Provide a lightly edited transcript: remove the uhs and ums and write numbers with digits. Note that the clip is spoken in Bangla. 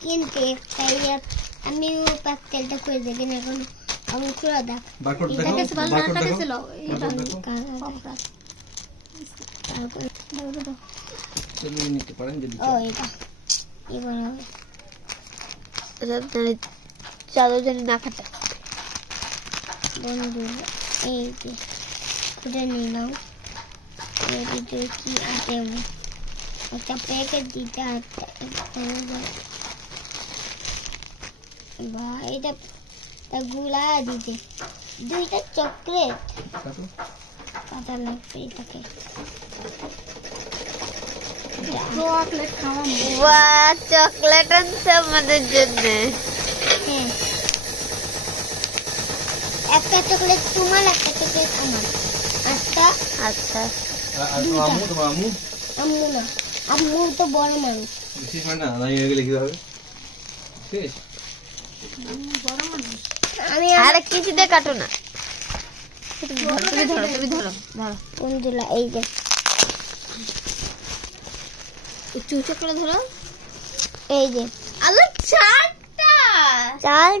কিনতে তাই আমিও প্যাকেটটা করে দেখি না এখন অঙ্কুরা দেখ চাদর জানি না খাটা বন্ধু এই যে খুঁজে নিলাম এর ভিতরে কি আছে একটা প্যাকেট দিতে বা এটা গুলা দিতে দুইটা চকলেট কাটা লাগবে এটাকে চকলেট খাওয়া চকলেট আনছে আমাদের জন্য হ্যাঁ একটা চকলেট তোমার একটা চকলেট আমার আচ্ছা আচ্ছা আম্মু না আম্মু তো বড় মানুষ আমি আর কিছু দিয়ে কাটো না তুমি ধরো বন্ধুরা এই যে একটু উঁচু করে ধরো এই যে আলো চারটা